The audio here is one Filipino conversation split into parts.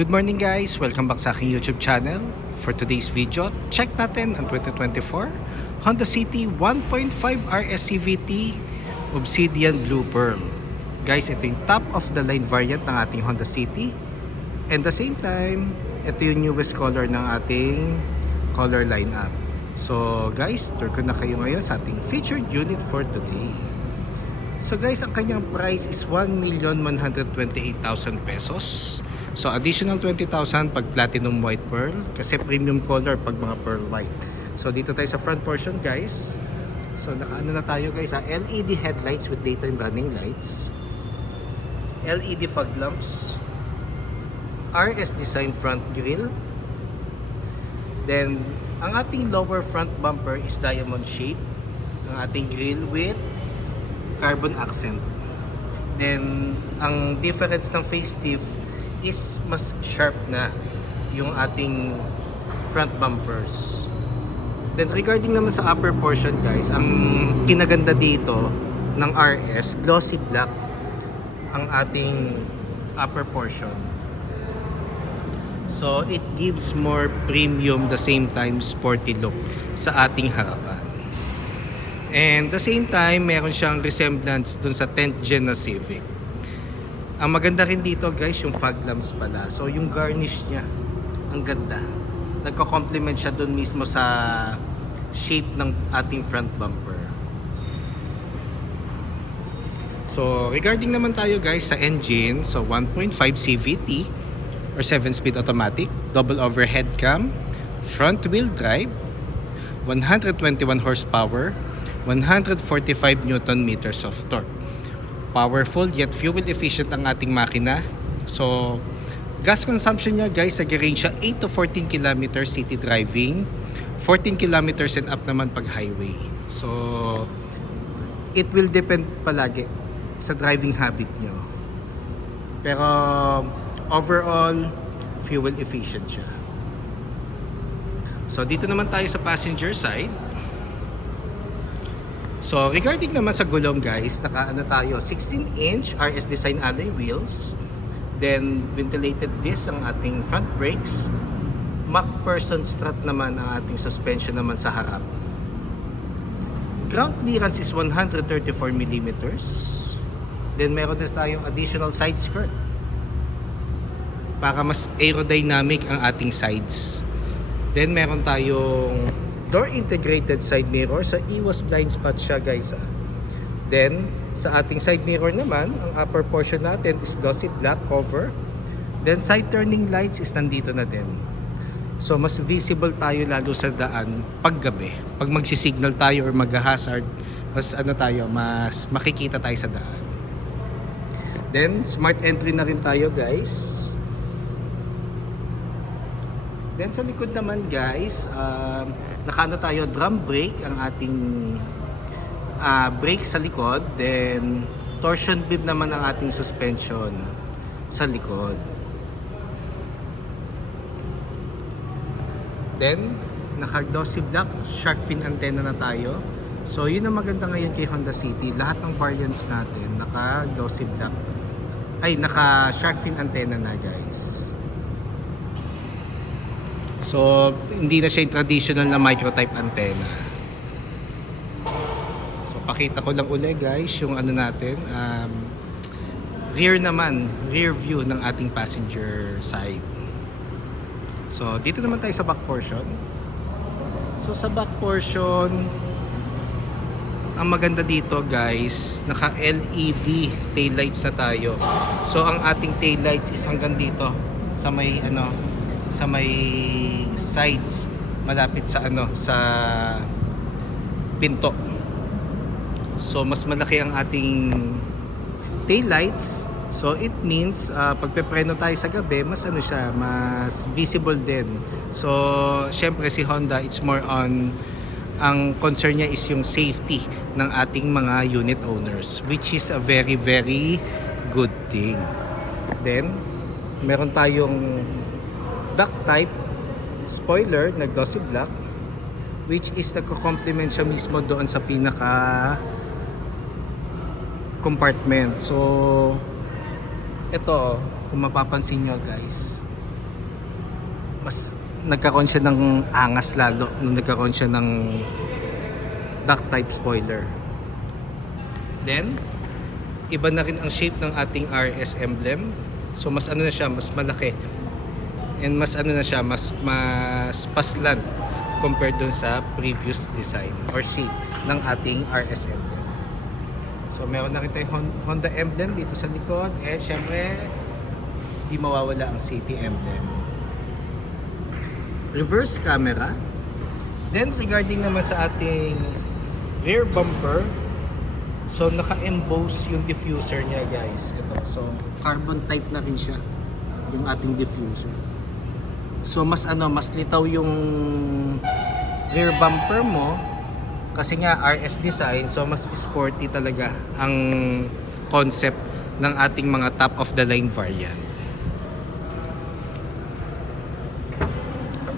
Good morning guys! Welcome back sa aking YouTube channel. For today's video, check natin ang 2024 Honda City 1.5 RS CVT Obsidian Blue Pearl. Guys, ito yung top of the line variant ng ating Honda City. And the same time, ito yung newest color ng ating color lineup. So guys, tour ko na kayo ngayon sa ating featured unit for today. So guys, ang kanyang price is 1,128,000 pesos. So additional 20,000 pag platinum white pearl kasi premium color pag mga pearl white. So dito tayo sa front portion guys. So nakaano na tayo guys sa LED headlights with daytime running lights, LED fog lamps, RS design front grille. Then ang ating lower front bumper is diamond shape. Ang ating grille with carbon accent. Then ang difference ng facelift is mas sharp na yung ating front bumpers. Then regarding naman sa upper portion guys, ang kinaganda dito ng RS, glossy black ang ating upper portion. So it gives more premium the same time sporty look sa ating harapan. And the same time, meron siyang resemblance dun sa 10th gen na Civic. Ang maganda rin dito guys, yung fog lamps pala. So yung garnish niya, ang ganda. Nagko-complement siya dun mismo sa shape ng ating front bumper. So regarding naman tayo guys sa engine, so 1.5 CVT or 7-speed automatic, double overhead cam, front wheel drive, 121 horsepower, 145 Newton meters of torque. Powerful yet fuel efficient ang ating makina. So gas consumption niya guys, nag-range siya 8 to 14 km city driving, 14 km and up naman pag highway. So it will depend palagi sa driving habit nyo. Pero overall fuel efficient siya. So dito naman tayo sa passenger side. So regarding naman sa gulong guys, naka-ano tayo, 16-inch RS design alloy wheels. Then ventilated disc ang ating front brakes. MacPherson strut naman ang ating suspension naman sa harap. Ground clearance is 134 mm. Then meron din tayong additional side skirt para mas aerodynamic ang ating sides. Then meron tayong door integrated side mirror. Sa iwas blind spot siya guys. Then sa ating side mirror naman, ang upper portion natin is glossy black cover. Then side turning lights is nandito na din. So mas visible tayo lalo sa daan pag gabi. Pag magsisignal tayo or mag-hazard, mas ano tayo, mas makikita tayo sa daan. Then smart entry na rin tayo guys. Then sa likod naman guys, nakaano tayo, drum brake ang ating brake sa likod. Then torsion beam naman ang ating suspension sa likod. Then naka-glossy black shark fin antenna na tayo. So yun ang maganda ngayon kay Honda City. Lahat ng variants natin naka-glossy black, ay naka-shark fin antenna na guys. So hindi na siya yung traditional na microtype antenna. So pakita ko lang uli guys yung ano natin, rear naman, rear view ng ating passenger side. So dito naman tayo sa back portion. So sa back portion, ang maganda dito guys, naka LED tail lights na tayo. So ang ating tail lights is hanggang dito sa may ano, sa may sides, malapit sa ano, sa pinto. So mas malaki ang ating tail lights. So it means pagpepreno tayo sa gabi, mas ano siya, mas visible din. So syempre si Honda, it's more on, ang concern niya is yung safety ng ating mga unit owners, which is a very very good thing. Then meron tayong duct type spoiler na glossy black, which is nagko-complement siya mismo doon sa pinaka compartment. So ito, kung mapapansin nyo guys, mas nagkaroon siya ng angas lalo nung nagkaroon siya ng duck type spoiler. Then iba na rin ang shape ng ating RS emblem. So mas ano na siya, mas malaki. And mas ano na siya, mas paslan compared dun sa previous design or shape ng ating RS emblem. So meron na rin tayong Honda emblem dito sa likod. And syempre, di mawawala ang city emblem. Reverse camera. Then regarding naman sa ating rear bumper, so naka-emboss yung diffuser niya guys. Ito, so carbon type na rin siya yung ating diffuser. So mas litaw yung rear bumper mo kasi nga RS design, so mas sporty talaga ang concept ng ating mga top of the line variant.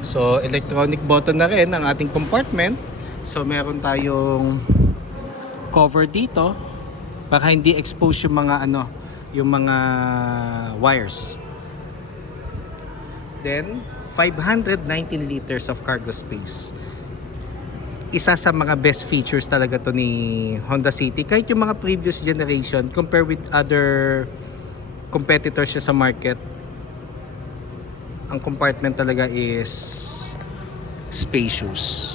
So electronic button na rin ang ating compartment. So meron tayong cover dito para hindi expose yung mga yung mga wires. Then 519 liters of cargo space. Isa sa mga best features talaga to ni Honda City. Kahit yung mga previous generation compared with other competitors siya sa market, ang compartment talaga is spacious.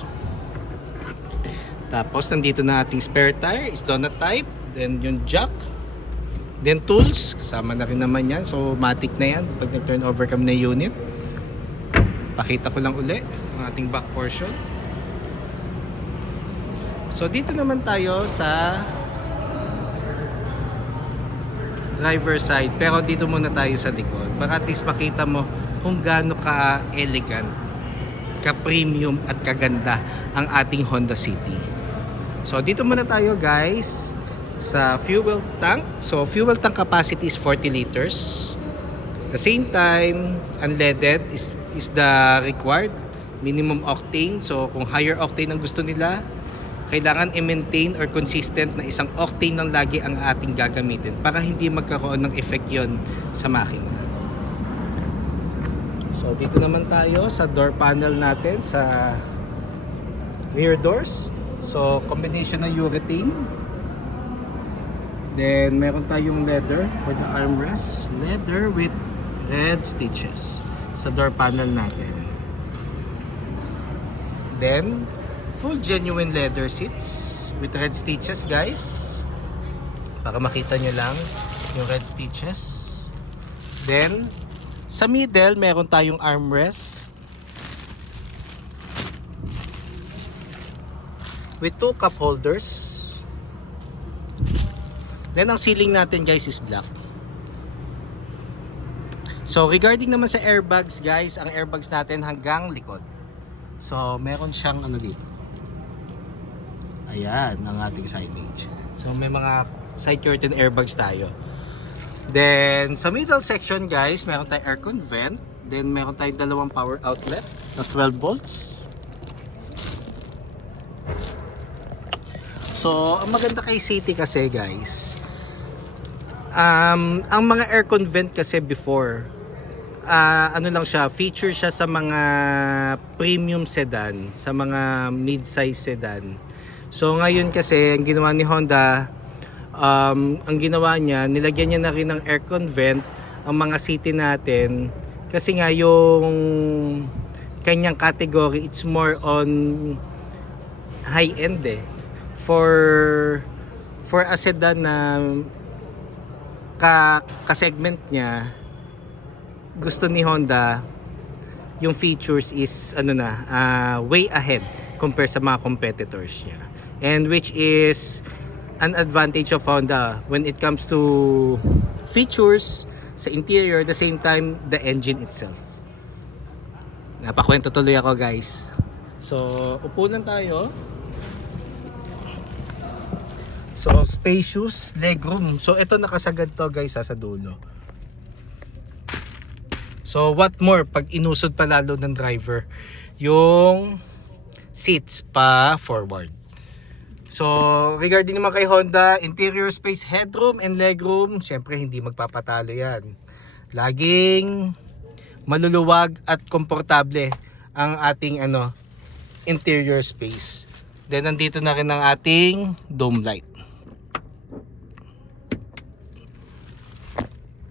Tapos nandito na ating spare tire is donut type. Then yung jack. Then tools, kasama na rin naman yan. So matic na yan pag nag-turn over kami na unit. Pakita ko lang uli ang ating back portion. So dito naman tayo sa driver side, pero dito muna tayo sa likod para at least makita mo kung gaano ka elegant, ka premium at kaganda ang ating Honda City. So dito muna tayo guys sa fuel tank. So fuel tank capacity is 40 liters. The same time, unleaded is the required minimum octane. So kung higher octane ang gusto nila, kailangan i-maintain or consistent na isang octane lang lagi ang ating gagamitin para hindi magkaroon ng effect yon sa makina. So dito naman tayo sa door panel natin sa rear doors. So combination ng urethane. Then meron tayong leather for the armrest. Leather with red stitches sa door panel natin. Then full genuine leather seats with red stitches guys. Para makita nyo lang yung red stitches. Then sa middle meron tayong armrest with 2 cup holders. Then ang ceiling natin guys is black. So regarding naman sa airbags guys, ang airbags natin hanggang likod. So meron siyang dito. Ayan ang ating signage. So may mga side curtain airbags tayo. Then sa middle section guys, meron tayong aircon vent. Then meron tayong dalawang power outlet na 12 volts. So ang maganda kay City kasi guys, ang mga aircon vent kasi before, lang siya, feature siya sa mga premium sedan, sa mga mid-size sedan. So ngayon kasi ang ginawa ni Honda, ang ginawa niya, nilagyan niya na rin ng aircon vent ang mga City natin kasi nga yung kanyang category, it's more on high end for a sedan na ka-segment niya. Gusto ni Honda yung features is way ahead compare sa mga competitors niya, and which is an advantage of Honda when it comes to features sa interior, the same time the engine itself. Napakwento tuloy ako guys. So upo lang tayo. So spacious legroom. So ito nakasagad to guys sa dulo. So what more pag inusod pa lalo ng driver yung seats pa forward. So regarding naman kay Honda, interior space, headroom and legroom, syempre hindi magpapatalo yan. Laging maluluwag at komportable ang ating interior space. Then nandito na rin ang ating dome light.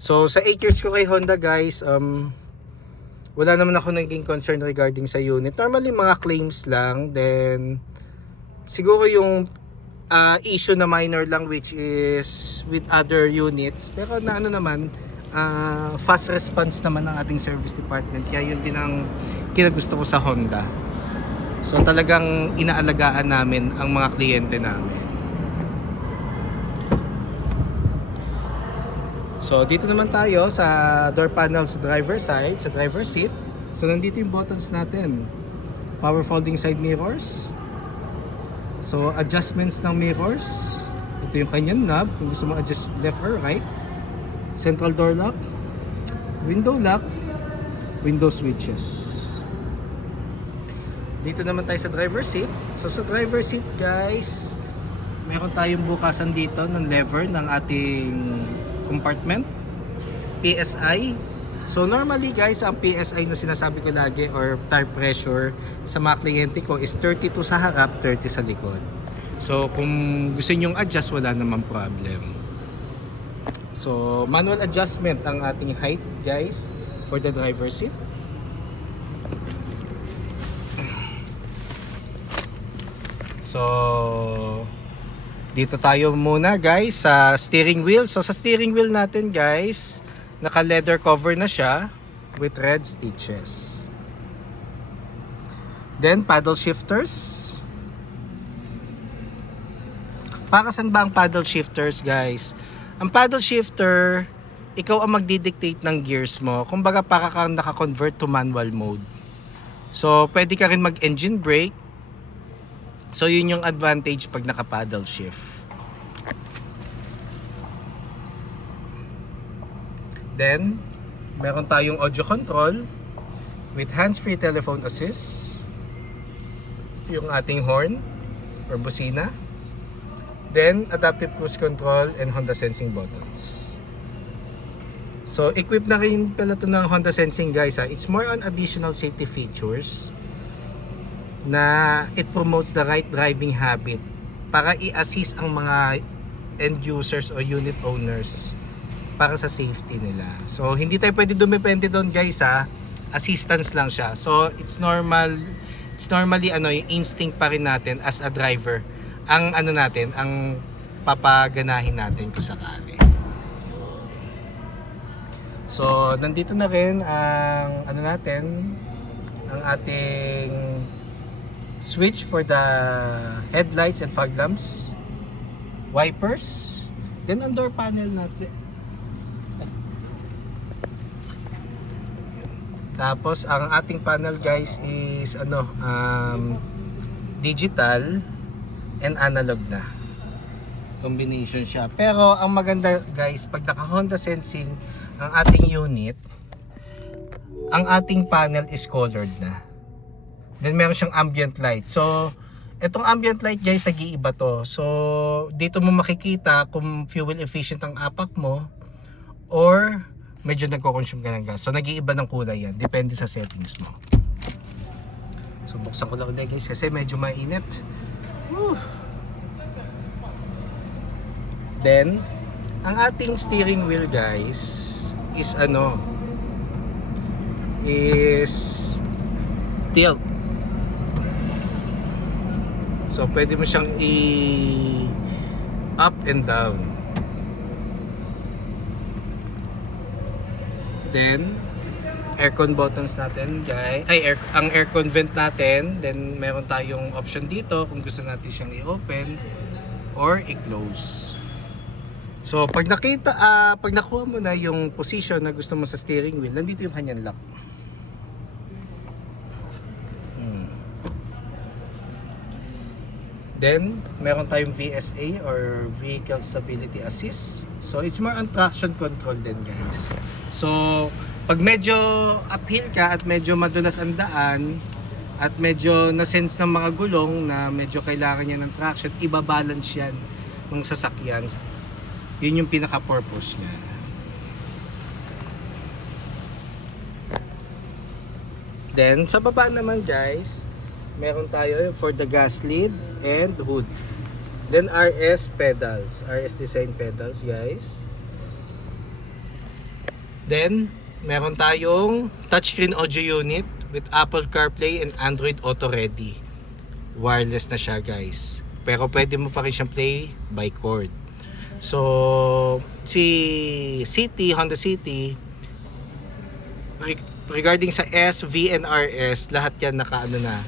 So sa 8 years ko kay Honda guys, wala naman ako naging concern regarding sa unit. Normally mga claims lang, then siguro yung issue na minor lang which is with other units, pero na naman fast response naman ng ating service department, kaya yun din ang kinagusto ko sa Honda. So talagang inaalagaan namin ang mga kliyente namin. So dito naman tayo sa door panel sa driver side, sa driver seat. So nandito yung buttons natin. Power folding side mirrors. So adjustments ng mirrors. Ito yung kanyang knob kung gusto mo adjust left or right. Central door lock, window lock, window switches. Dito naman tayo sa driver seat. So sa driver seat guys, meron tayong bukasan dito ng lever ng ating compartment, PSI. So normally guys, ang PSI na sinasabi ko lagi or tire pressure sa mga kliyente ko is 32 sa harap, 30 sa likod. So kung gusto niyo adjust, wala namang problem. So manual adjustment ang ating height guys for the driver seat. So dito tayo muna guys sa steering wheel. So sa steering wheel natin guys, naka leather cover na siya with red stitches. Then paddle shifters. Para saan ba ang paddle shifters guys? Ang paddle shifter, ikaw ang magdidictate ng gears mo. Kumbaga para kang naka-convert to manual mode. So pwede ka rin mag-engine brake. So yun yung advantage pag naka-paddle shift. Then meron tayong audio control with hands-free telephone assist. Yung ating horn or busina. Then adaptive cruise control and Honda sensing buttons. So equipped na rin pala ito ng Honda sensing guys ha. It's more on additional safety features na it promotes the right driving habit para i-assist ang mga end users o unit owners para sa safety nila. So hindi tayo pwede dumepende doon guys ha. Assistance lang siya. So it's normally yung instinct pa rin natin as a driver ang ang papaganahin natin kung sakali. So nandito na rin ang ang ating switch for the headlights and fog lamps, wipers, then ang door panel natin. Tapos ang ating panel guys is digital and analog na combination siya. Pero ang maganda guys, pag naka Honda sensing ang ating unit, ang ating panel is colored na. Then meron siyang ambient light. So itong ambient light guys, nag-iiba to. So dito mo makikita kung fuel efficient ang apak mo or medyo nagko-consume ka ng gas. So nag-iiba ng kulay yan, depende sa settings mo. So buksan ko lang ulit guys kasi medyo mainit. Woo! Then ang ating steering wheel guys is tilt. So pwede mo siyang up and down. Then aircon buttons natin guys, ang aircon vent natin. Then meron tayong option dito kung gusto natin siyang i-open or i-close. So pag nakuha mo na yung position na gusto mo sa steering wheel, nandito yung kanyang lock. Then meron tayong VSA or Vehicle Stability Assist. So it's more on traction control din guys. So pag medyo uphill ka at medyo madulas ang daan at medyo na-sense ng mga gulong na medyo kailangan niya ng traction, ibabalance yan ng sasakyan. Yun yung pinaka-purpose niya. Then sa baba naman guys, meron tayo for the gas lid and hood. Then RS pedals, RS design pedals guys. Then meron tayong touchscreen audio unit with Apple CarPlay and Android Auto Ready. Wireless na siya guys. Pero pwede mo pa rin siyang play by cord. So si City, Honda City, regarding sa S, V, and RS, lahat yan naka-ano na,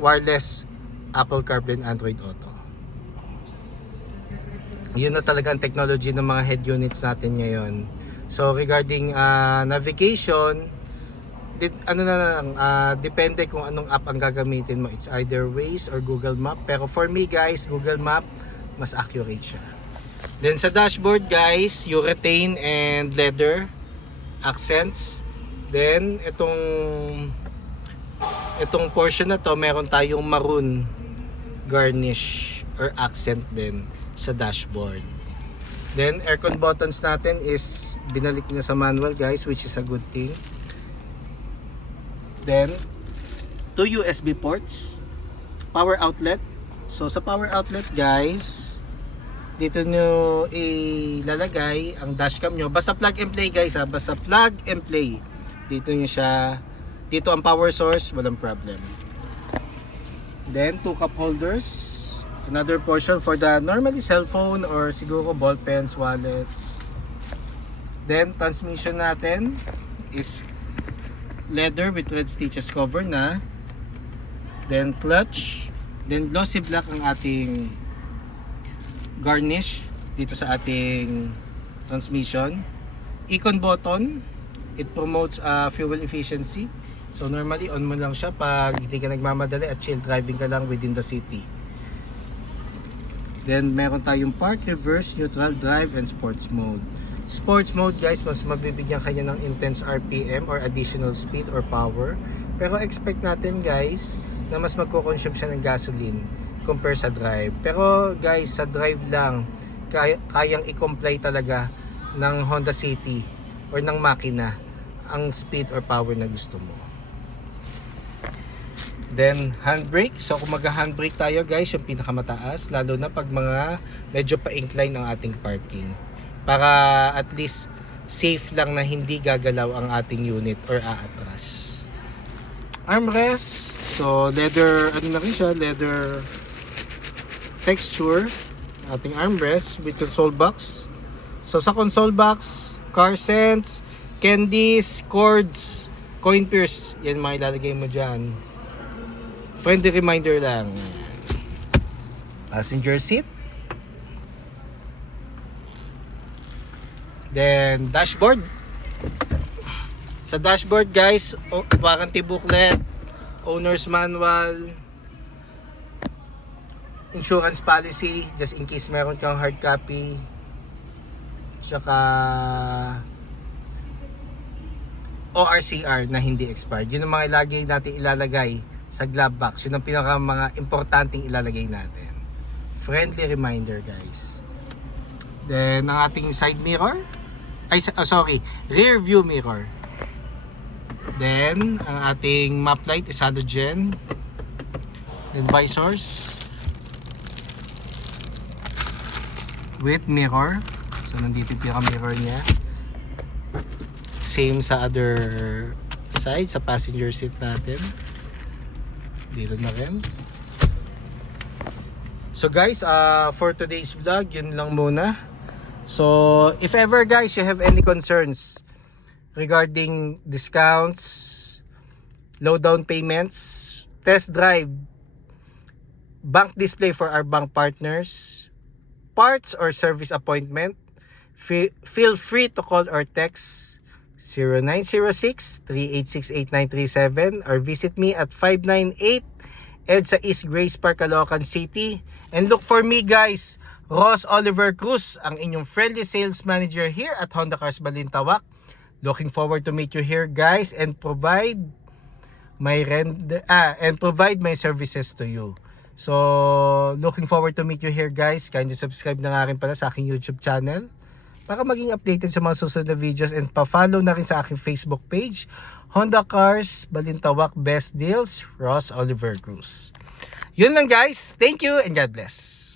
wireless Apple CarPlay and Android Auto. Yun na talaga ang technology ng mga head units natin ngayon. So regarding navigation, depende kung anong app ang gagamitin mo. It's either Waze or Google Map. Pero for me guys, Google Map mas accurate siya. Then sa dashboard guys, urethane and leather accents. Then itong portion na to, meron tayong maroon garnish or accent din sa dashboard. Then aircon buttons natin is binalik na sa manual guys, which is a good thing. Then 2 USB ports, power outlet. So sa power outlet guys, dito nyo ilalagay ang dashcam nyo. Basta plug and play guys ha, basta plug and play. Dito nyo siya, dito ang power source, walang problem. Then 2 cup holders, another portion for the normally cellphone or siguro ball pens, wallets. Then transmission natin is leather with red stitches cover na. Then clutch, then glossy black ang ating garnish dito sa ating transmission. Econ button, it promotes fuel efficiency. So normally on mo lang siya pag hindi ka nagmamadali at chill driving ka lang within the city. Then meron tayong park, reverse, neutral, drive, and sports mode. Sports mode guys, mas mabibigyan kanya ng intense RPM or additional speed or power. Pero expect natin guys na mas magko-consume siya ng gasoline compare sa drive. Pero guys, sa drive lang kayang i-comply talaga ng Honda City or ng makina ang speed or power na gusto mo. Then handbrake. So kung mag-handbrake tayo guys, yung pinakamataas, lalo na pag mga medyo pa-incline ang ating parking, para at least safe lang na hindi gagalaw ang ating unit or aatras. Armrest. So leather, ano na rin siya, leather texture. Ating armrest with console box. So sa console box, car sense, candies, cords, coin purse, yan mga ilalagay mo dyan. Friendly reminder lang. Passenger seat. Then dashboard. Sa dashboard guys, warranty booklet, owner's manual, insurance policy just in case meron kang hard copy, tsaka ORCR na hindi expired. Yun ang mga lagi natin ilalagay sa glove box. Yun ang pinaka mga importanteng ilalagay natin. Friendly reminder guys. Then ang ating side mirror, rear view mirror. Then ang ating map light is halogen. Then visors with mirror. So nandito yung mirror niya. Same sa other side, sa passenger seat natin. Dito na rin. So guys, for today's vlog, yun lang muna. So if ever guys you have any concerns regarding discounts, low down payments, test drive, bank display for our bank partners, parts or service appointment, feel free to call or text 0906-386-8937 or visit me at 598 EDSA East Grace Park, Caloocan City. And look for me guys, Ross Oliver Cruz, ang inyong friendly sales manager here at Honda Cars Balintawak. Looking forward to meet you here guys and provide my services to you. So looking forward to meet you here guys. Kindly subscribe na nga rin pala sa aking YouTube channel para maging updated sa mga susunod na videos, and pa-follow na rin sa aking Facebook page, Honda Cars, Balintawak Best Deals, Ross Oliver Cruz. Yun lang guys. Thank you and God bless.